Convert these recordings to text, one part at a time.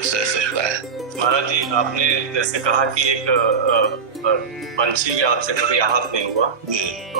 पूर्वक सह सकता है। महाराज जी, आपने जैसे कहा कि एक पंछी भी आपसे कभी आहत नहीं हुआ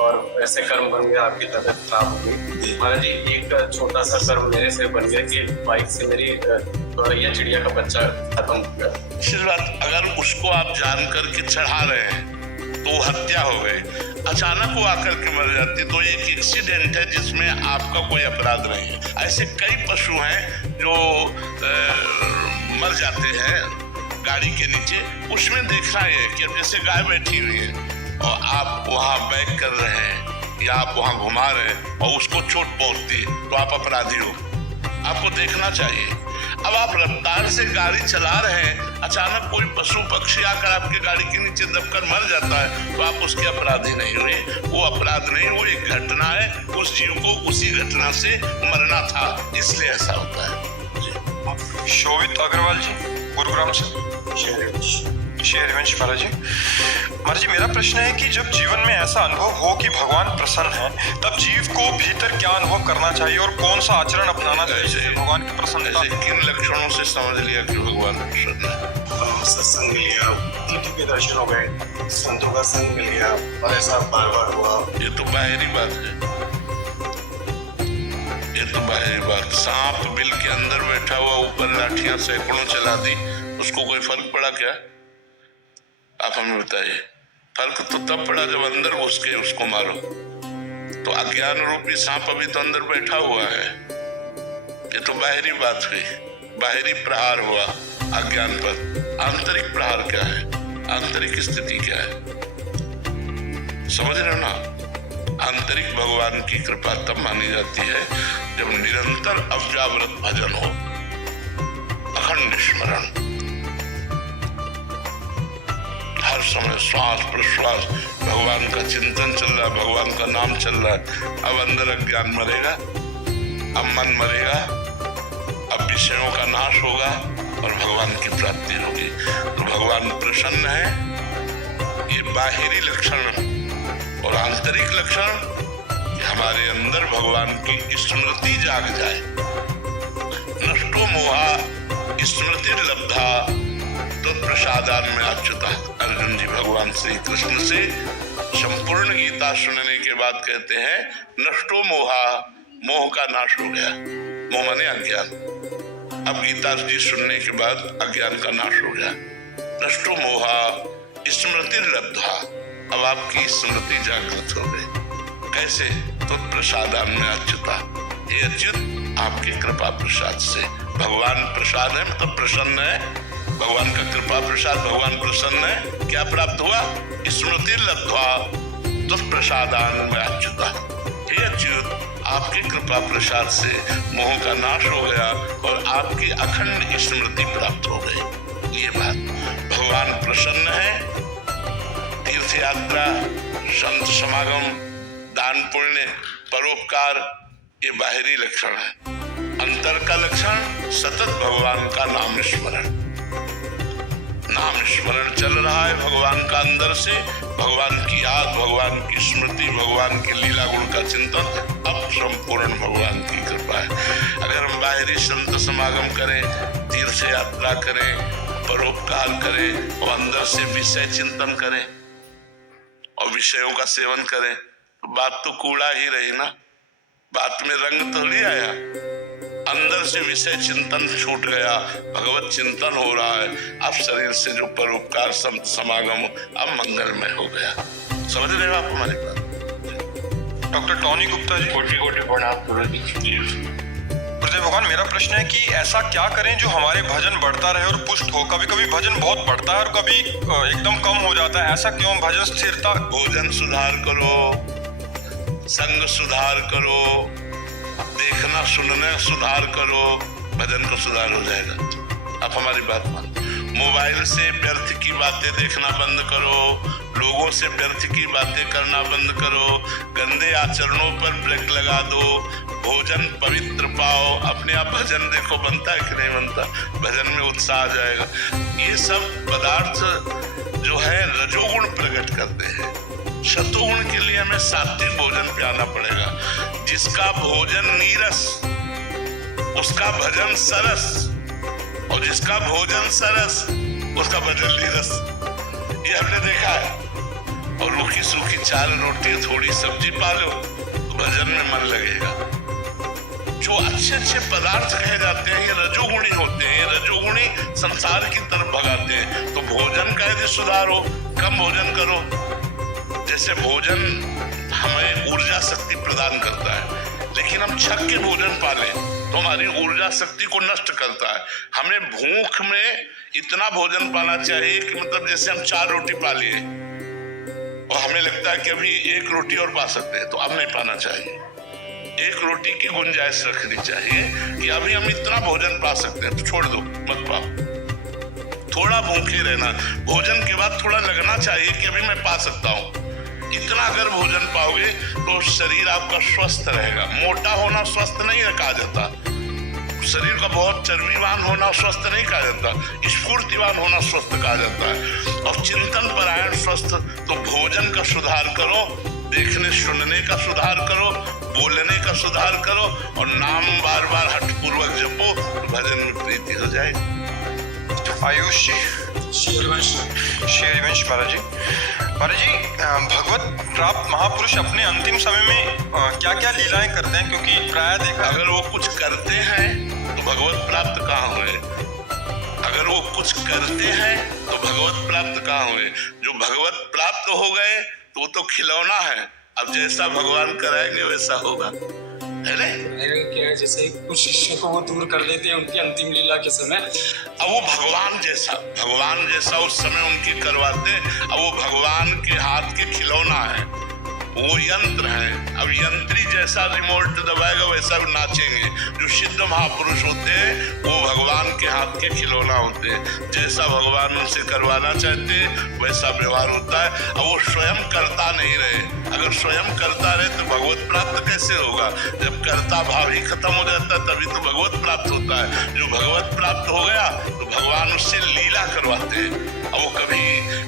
और ऐसे कर्म बन गया, आपकी तबीयत खराब हो गई। महाराज जी, एक छोटा सा कर्म मेरे से बन गया कि बाइक से मेरी गौरैया चिड़िया का बच्चा खत्म हो गया। दूसरी बात, अगर उसको आप जान करके चढ़ा रहे हैं तो हत्या हो गई, अचानक वो आकर के मर जाती तो एक एक्सीडेंट है जिसमें आपका कोई अपराध नहीं है। ऐसे कई पशु हैं जो मर जाते हैं गाड़ी के नीचे, उसमें देखना है कि अब जैसे गाय बैठी हुई है और आप वहाँ बैक कर रहे हैं या आप वहाँ घुमा रहे हैं और उसको चोट पहुंचती तो आप अपराधी हो, आपको देखना चाहिए। अब आप रफ्तार से गाड़ी चला रहे हैं, अचानक कोई पशु पक्षी आकर आपकी गाड़ी के नीचे दबकर मर जाता है तो आप उसके अपराधी नहीं हुए। वो अपराध नहीं, वो एक घटना है, उस जीव को उसी घटना से मरना था, इसलिए ऐसा होता है। शोभित अग्रवाल जी, गुरुग्राम से। शेरवंश महाराज जी, महाराज जी मेरा प्रश्न है कि जब जीवन में ऐसा अनुभव हो कि भगवान प्रसन्न है, तब जीव को भीतर क्या अनुभव करना चाहिए और कौन सा आचरण अपनाना चाहिए जिससे भगवान की प्रसन्नता? किन लक्षणों से समझ लिया कि भगवान प्रसन्न है? सत्संग मिल गया, तीर्थों के दर्शन हो गए, संतों का संग मिल गया और ऐसा बार बार हुआ। ये तो बाहरी बात है, ये तो बाहरी बात। सांप बिल के अंदर बैठा हुआ ऊपर लाठियां सैकड़ों चला दी, उसको कोई फर्क पड़ा क्या? आप हमें बताइए। फर्क तो तब पड़ा जब अंदर घुस के उसको मारो। तो अज्ञान रूपी सांप अभी तो अंदर बैठा हुआ है। ये तो बाहरी बात हुई, बाहरी प्रहार हुआ अज्ञान पर। आंतरिक प्रहार क्या है, आंतरिक स्थिति क्या है, समझ रहे हो ना? आंतरिक भगवान की कृपा तब मानी जाती है जब निरंतर अव्यावृत भजन हो, अखंड स्मरण, हर समय श्वास प्रश्वास भगवान का चिंतन चल रहा है, भगवान का नाम चल रहा है। अब अंदर अज्ञान मरेगा, अब मन मरेगा, अब विषयों का नाश होगा और भगवान की प्राप्ति होगी। तो भगवान प्रसन्न है, ये बाहरी लक्षण। और आंतरिक लक्षण कि हमारे अंदर भगवान की स्मृति जाग जाए। नष्टो मोहा स्मृति लब्धा तो प्रसादान में अच्युता। अर्जुन जी भगवान श्री कृष्ण से संपूर्ण गीता सुनने के बाद कहते हैं नष्टो मोहा, मोह का नाश हो गया। मोह माने अज्ञान। अब गीता जी सुनने के बाद अज्ञान का नाश हो गया। नष्टो मोहा स्मृति लब्धा, अब आपकी स्मृति जागृत हो गई। कैसे? तो प्रसादान में अच्युता, ये अच्युत आपकी कृपा प्रसाद से। भगवान प्रसाद है मतलब प्रसन्न है, भगवान का कृपा प्रसाद, भगवान प्रसन्न है। क्या प्राप्त हुआ? स्मृति लब्ध्वा तो प्रसादान में अच्युता। हे अच्युत, आपकी कृपा प्रसाद से मोह का नाश हो गया और आपकी अखंड स्मृति प्राप्त हो गई। ये बात, भगवान प्रसन्न है। तीर्थ यात्रा, संत समागम, दान पुण्य, परोपकार, ये बाहरी लक्षण है। अंतर का लक्षण सतत भगवान का नाम स्मरण। नाम स्मरण चल रहा है भगवान का अंदर से, भगवान की याद, भगवान की स्मृति, भगवान के लीला गुण का चिंतन, अब संपूर्ण भगवान की कृपा है। अगर हम बाहरी संत समागम करें, तीर्थ यात्रा करें, परोपकार करें और अंदर से विषय चिंतन करें और विषयों का सेवन करें तो बात तो कूड़ा ही रही ना, बात में रंग थोड़ी आया। अंदर से विषय चिंतन छूट गया, भगवत चिंतन हो रहा है। अब शरीर से जो परोपकार संत समागम अब मंगलमय हो गया। समझ रहे हो आप हमारी बात? डॉक्टर टॉनी गुप्ता जी, कोटि कोटि प्रणाम गुरुदेव भगवान, मेरा प्रश्न है कि ऐसा क्या करें जो हमारे भजन बढ़ता रहे और पुष्ट हो? कभी कभी भजन बहुत बढ़ता है और कभी एकदम कम हो जाता है, ऐसा क्यों? भजन स्थिरता। भोजन सुधार करो, संग सुधार करो, देखना सुनना सुधार करो, भजन का सुधार हो जाएगा। अब हमारी बात मानो। मोबाइल से व्यर्थ की बातें देखना बंद करो, लोगों से व्यर्थ की बातें करना बंद करो, गंदे आचरणों पर ब्रेक लगा दो, भोजन पवित्र पाओ। अपने आप भजन देखो बनता है कि नहीं बनता, भजन में उत्साह आ जाएगा। ये सब पदार्थ जो है रजोगुण प्रकट करते हैं। शतोगुण के लिए हमें सात्विक भोजन पियाना पड़ेगा। जिसका भोजन नीरस उसका भजन सरस, और और जिसका भोजन सरस उसका भजन नीरस, ये हमने देखा है। और रूखी सूखी 4 रोटी थोड़ी सब्जी पालो तो भजन में मन लगेगा। जो अच्छे अच्छे पदार्थ कहे जाते हैं ये रजोगुणी होते हैं, ये रजोगुणी संसार की तरफ भगाते हैं। तो भोजन का यदि सुधार हो, कम भोजन करो। जैसे भोजन हमें ऊर्जा शक्ति प्रदान करता है, लेकिन हम छक के भोजन पालें तो हमारी ऊर्जा शक्ति को नष्ट करता है। हमें भूख में इतना भोजन पाना चाहिए कि मतलब जैसे हम 4 रोटी पा लिए और हमें लगता है कि अभी 1 रोटी और पा सकते हैं, तो अब नहीं पाना चाहिए। 1 रोटी की गुंजाइश रखनी चाहिए कि अभी हम इतना भोजन पा सकते हैं, तो छोड़ दो, मत पाओ। थोड़ा भूखे रहना, भोजन के बाद थोड़ा लगना चाहिए कि अभी मैं पा सकता हूँ। इतना अगर भोजन पाओगे तो शरीर आपका स्वस्थ रहेगा। मोटा होना स्वस्थ नहीं कहा जाता, शरीर का बहुत चर्बीवान होना स्वस्थ नहीं कहा जाता, स्फूर्तिवान होना स्वस्थ कहा जाता है। और चिंतन परायण स्वस्थ, तो भोजन का सुधार करो, देखने सुनने का सुधार करो, बोलने का सुधार करो और नाम बार बार हठपूर्वक जपो, भजन में प्रीति हो जाएगी। आयुष जी, शेरवंश महाराज जी, भगवत प्राप्त महापुरुष अपने अंतिम समय में क्या क्या लीलाएं करते हैं? क्योंकि प्राय देखा, अगर वो कुछ करते हैं तो भगवत प्राप्त कहाँ हुए? अगर वो कुछ करते हैं तो भगवत प्राप्त कहाँ हुए? जो भगवत प्राप्त हो गए तो वो तो खिलौना है, अब जैसा भगवान कराएंगे वैसा होगा, है नहीं? क्या जैसे कुछ शिष्यों को वो दूर कर देते हैं उनकी अंतिम लीला के समय, अब वो भगवान जैसा उस समय उनकी करवाते, अब वो भगवान के हाथ के खिलौना है, वो यंत्र है। अब यंत्री जैसा रिमोट दबाएगा वैसा भी नाचेंगे। जो सिद्ध महापुरुष होते हैं वो भगवान के हाथ के खिलौना होते हैं, जैसा भगवान उनसे करवाना चाहते हैं वैसा व्यवहार होता है। अब वो स्वयं करता नहीं रहे, अगर स्वयं करता रहे तो भगवत प्राप्त कैसे होगा? जब कर्ता भाव ही खत्म हो जाता है तभी तो भगवत प्राप्त होता है। जो भगवत प्राप्त हो गया तो भगवान उससे लीला करवाते हैं। अब वो कभी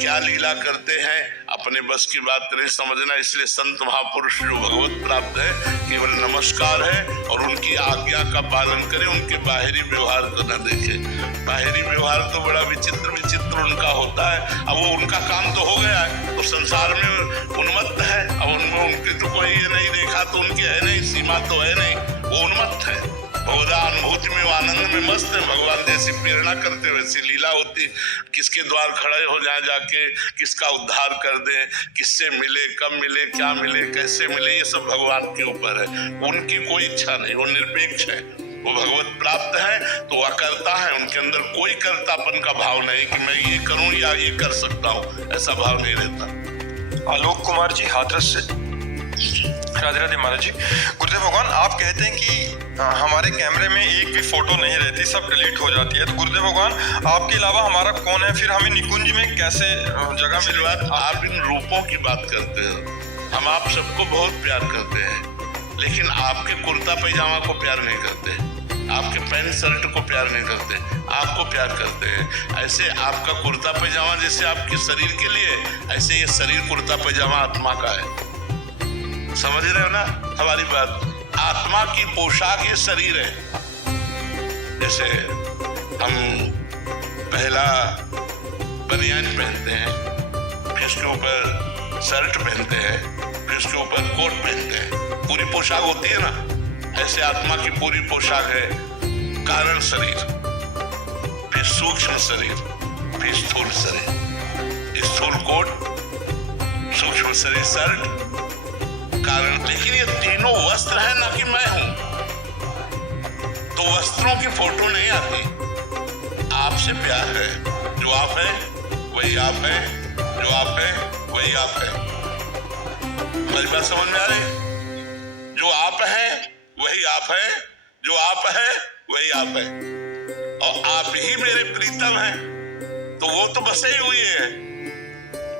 क्या लीला करते हैं अपने बस की बात नहीं समझना, इसलिए संत महापुरुष जो भगवत प्राप्त है केवल नमस्कार है और उनकी आज्ञा का पालन करें, उनके बाहरी व्यवहार को न देखें। बाहरी व्यवहार तो बड़ा विचित्र उनका होता है। अब वो उनका काम तो हो गया है, तो संसार में उन्मत्त है, अब उनमें उनकी तो कोई ये नहीं देखा तो उनकी है नहीं, सीमा तो है नहीं, वो उन्मत्त है। बहुधा अनुभूति में आनंद में मस्त है, भगवान जैसी प्रेरणा करते वैसी लीला होती। किसके द्वार खड़े हो जाए जाके, किसका उद्धार कर दे, किससे मिले, कब मिले, क्या मिले, कैसे मिले, ये सब भगवान के ऊपर है। उनकी कोई इच्छा नहीं, वो निरपेक्ष है, वो भगवत प्राप्त है तो वह करता है। उनके अंदर कोई कर्तापन का भाव नहीं कि मैं ये करूं या ये कर सकता हूं, ऐसा भाव नहीं रहता। आलोक कुमार जी, हाथरस से, राधे राधे महाराज जी। गुरुदेव भगवान, आप कहते हैं कि हमारे कैमरे में एक भी फोटो नहीं रहती, सब डिलीट हो जाती है, तो गुरुदेव भगवान आपके अलावा हमारा कौन है? फिर हमें निकुंज में कैसे जगह मिल रहा है? आप इन रूपों की बात करते हो, हम आप सबको बहुत प्यार करते हैं, लेकिन आपके कुर्ता पैजामा को प्यार नहीं करते, आपके पैंट शर्ट को प्यार नहीं करते, आपको प्यार करते हैं। ऐसे आपका कुर्ता पैजामा जैसे आपके शरीर के लिए, ऐसे ये शरीर कुर्ता पैजामा आत्मा का है। समझ रहे हो ना हमारी बात? आत्मा की पोशाक ये शरीर है। जैसे हम पहला बनियान पहनते हैं, फिर उसके ऊपर शर्ट पहनते हैं, फिर उसके ऊपर कोट पहनते हैं, पूरी पोशाक होती है ना। ऐसे आत्मा की पूरी पोशाक है कारण शरीर, फिर सूक्ष्म शरीर, फिर स्थूल शरीर, स्थूल कोट, सूक्ष्म शरीर शर्ट, कारण। लेकिन ये तीनों वस्त्र है ना कि मैं हूं, तो वस्त्रों की फोटो नहीं आती। आपसे प्यार है, जो आप है वही आप है, जो आप है वही आप है। मेरी बात समझ में आ रही? जो आप है वही आप है, जो आप है वही आप है, और आप ही मेरे प्रीतम हैं, तो वो तो बसे ही हुई है।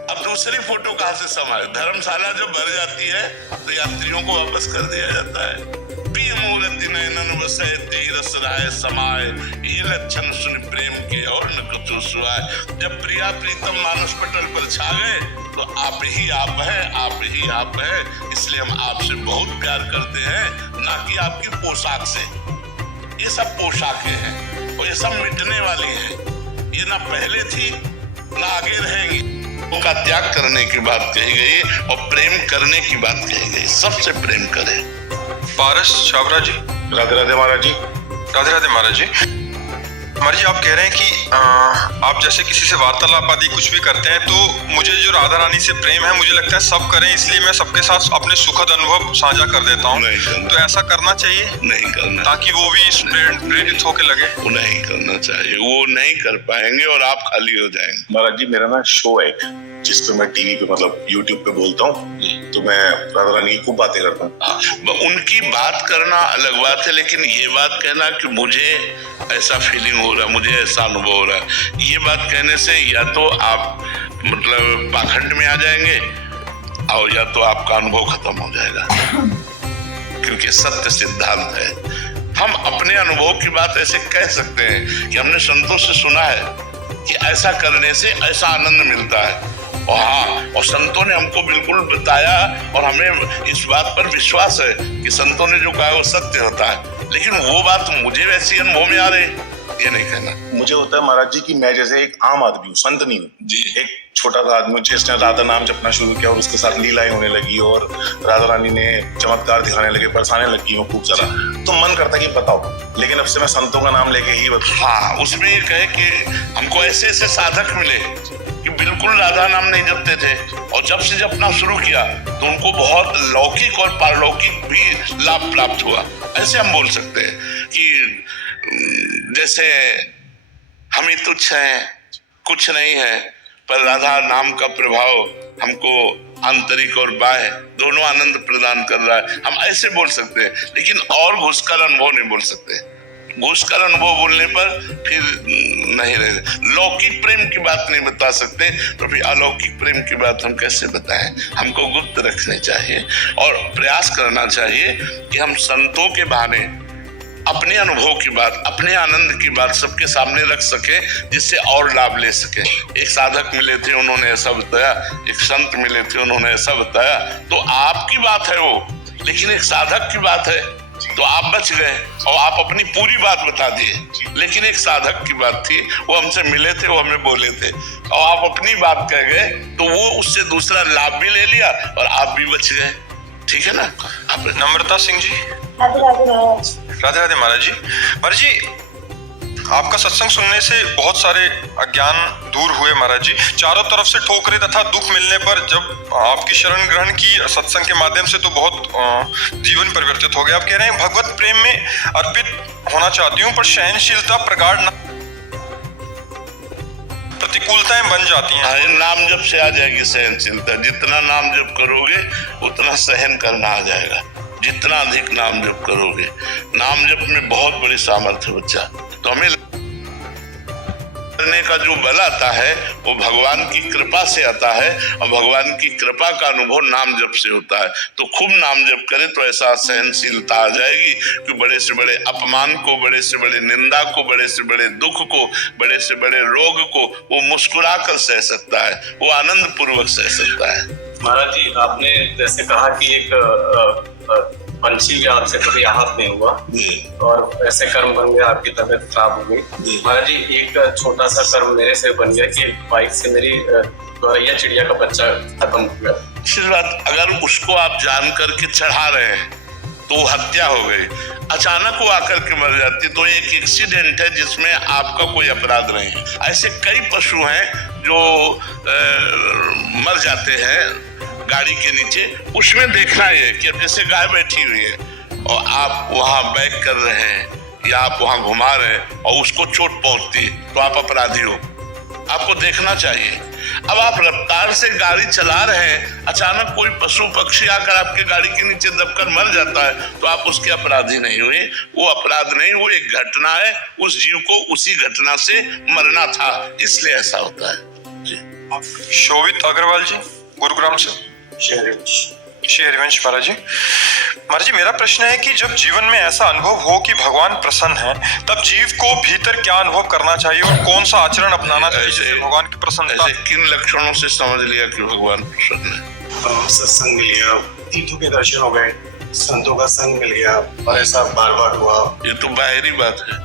अब दूसरी फोटो कहां से समाये? धर्मशाला जो भर जाती है तो यात्रियों को वापस कर दिया जाता है। पिय मूर्ति नयनन बसे तेई रस राय समाये, ये लक्षण सुन प्रेम के और न कछु सुहाए। जब प्रिया प्रीतम मानस पटल पर छा गए तो आप ही आप है, आप ही आप है, इसलिए हम आपसे बहुत प्यार करते हैं, ना कि आपकी पोशाक से। ये सब पोशाकें हैं। और ये सब मिटने वाली है। ये ना पहले थी ना आगे रहेंगी। उनका त्याग करने की बात कही गई और प्रेम करने की बात कही गई। सबसे प्रेम करें। पारस छाबड़ा जी। राधे राधे महाराज जी। राधे राधे महाराज जी। महाराज जी, आप कह रहे हैं कि आप जैसे किसी से वार्तालाप आदि कुछ भी करते हैं, तो मुझे जो राधा रानी से प्रेम है, मुझे लगता है सब करें, इसलिए मैं सबके साथ अपने सुखद अनुभव साझा कर देता हूँ। तो ऐसा करना चाहिए? नहीं करना, ताकि वो भी प्रेरित होके लगे। वो नहीं करना चाहिए, वो नहीं कर पाएंगे और आप खाली हो जाएंगे। महाराज जी, मेरा ना शो है जिसपे मैं टीवी पे मतलब यूट्यूब पे बोलता हूँ, तो मैं राधा रानी की खूब बातें करता हूँ। उनकी बात करना अलग बात है, लेकिन ये बात कहना कि मुझे ऐसा फीलिंग हो रहा है, मुझे ऐसा अनुभव हो रहा है, ये बात कहने से या तो आप मतलब पाखंड में आ जाएंगे और या तो आपका अनुभव खत्म हो जाएगा। क्योंकि सत्य सिद्धांत है। हम अपने अनुभव की बात ऐसे कह सकते हैं कि हमने संतों से सुना है कि ऐसा करने से ऐसा आनंद मिलता है, और हाँ, और संतों ने हमको बिल्कुल बताया और हमें इस बात पर विश्वास है कि संतों ने जो कहा वो सत्य होता है। लेकिन वो बात मुझे वैसी अनुभव में आ रही, ये नहीं कहना। मुझे होता है महाराज जी कि मैं जैसे एक आम आदमी हूँ, संत नहीं हूँ जी। एक छोटा सा आदमी जिसने राधा नाम जपना शुरू किया और उसके साथ लीलाएं होने लगी और राधा रानी ने चमत्कार दिखाने लगे, बरसाने लगी हो खूब सारा, तो मन करता है कि बताओ, लेकिन अब से मैं संतों का नाम लेके ही बताऊं। हाँ, उसमें ये कहे कि हमको ऐसे ऐसे साधक मिले कि बिल्कुल राधा नाम नहीं जपते थे, और जब से जपना शुरू किया तो उनको बहुत लौकिक और पारलौकिक भी लाभ प्राप्त हुआ। ऐसे हम बोल सकते हैं कि जैसे हम ही तुच्छ हैं, कुछ नहीं है, पर राधा नाम का प्रभाव हमको आंतरिक और बाह्य दोनों आनंद प्रदान कर रहा है। हम ऐसे बोल सकते हैं, लेकिन और घुसकर अनुभव नहीं बोल सकते। घुसकर अनुभव बोलने पर फिर नहीं रहे। लौकिक प्रेम की बात नहीं बता सकते, तो फिर अलौकिक प्रेम की बात हम कैसे बताएं? हमको गुप्त रखने चाहिए और प्रयास करना चाहिए कि हम संतों के बहाने अपने अनुभव की बात, अपने आनंद की बात सबके सामने रख सके, जिससे और लाभ ले सके। एक साधक मिले थे, उन्होंने ऐसा बताया, एक संत मिले थे, उन्होंने ऐसा बताया, तो आपकी बात है वो, लेकिन एक साधक की बात है तो आप बच गए और आप अपनी पूरी बात बता दिए। लेकिन एक साधक की बात थी, वो हमसे मिले थे, वो हमें बोले थे, और आप अपनी बात कह गए, तो वो उससे दूसरा लाभ भी ले लिया और आप भी बच गए। ठीक है ना? आप नम्रता सिंह जी। राधे राधे महाराज। राधे राधे महाराज जी। महाराज जी, आपका सत्संग सुनने से बहुत सारे अज्ञान दूर हुए महाराज जी। चारों तरफ से ठोकरें तथा दुख मिलने पर जब आपकी शरण ग्रहण की सत्संग के माध्यम से, तो बहुत जीवन परिवर्तित हो गया। आप कह रहे हैं भगवत प्रेम में अर्पित होना चाहती हूँ, पर सहनशीलता प्रगाढ़ न, प्रतिकूलताएं बन जाती हैं। नाम जप से आ जाएगी सहनशीलता। जितना नाम जप करोगे उतना सहन करना आ जाएगा। जितना अधिक नाम जप करोगे, नाम जप में बहुत बड़ी सामर्थ्य बच्चा। तो हमें करने का जो बल आता है वो भगवान की कृपा से आता है, और भगवान की कृपा का अनुभव नाम जप से होता है। तो खूब नाम जप करें तो ऐसा सहनशीलता आ जाएगी कि बड़े से बड़े अपमान को, बड़े से बड़े निंदा को, बड़े से बड़े दुख को, बड़े से बड़े रोग को वो मुस्कुरा कर सह सकता है, वो आनंद पूर्वक सह सकता है। महाराज जी, आपने जैसे कहा कि एक पंछी भी आपसे कभी आहत नहीं हुआ और ऐसे कर्म बन गया, आपकी तबीयत खराब हो गई। महाराज जी, एक छोटा सा कर्म मेरे से बन गया कि बाइक से मेरी गौरैया चिड़िया का बच्चा खत्म हो गया। आशीर्वाद, अगर उसको आप जान करके चढ़ा रहे हैं तो हत्या हो गई, अचानक वो आकर के मर जाती, तो एक एक्सीडेंट है जिसमें आपका कोई अपराध नहीं है। ऐसे कई पशु हैं जो मर जाते हैं गाड़ी के नीचे। उसमें देखना है कि अब जैसे गाय बैठी हुई है और आप वहां बैक कर रहे हैं या आप वहां घुमा रहे हैं और उसको चोट पहुंचती, तो आप अपराधी हो। आपको देखना चाहिए। अब आप रफ्तार से गाड़ी चला रहे हैं, अचानक कोई पशु पक्षी आकर आपके गाड़ी के नीचे दबकर मर जाता है, तो आप उसके अपराधी नहीं हुए। वो अपराध नहीं, वो एक घटना है। उस जीव को उसी घटना से मरना था, इसलिए ऐसा होता है जी। शोभित अग्रवाल जी, गुरुग्राम से। शेरवंश महाराज जी। महाराज जी, मेरा प्रश्न है कि जब जीवन में ऐसा अनुभव हो कि भगवान प्रसन्न है, तब जीव को भीतर क्या अनुभव करना चाहिए और कौन सा आचरण अपनाना चाहिए जिससे भगवान की प्रसन्नता? किन लक्षणों से समझ लिया कि भगवान प्रसन्न है? सत्संग मिल गया, तीर्थों के दर्शन हो गए, संतों का संग मिल गया, और ऐसा बार बार हुआ। ये तो बाहरी बात है।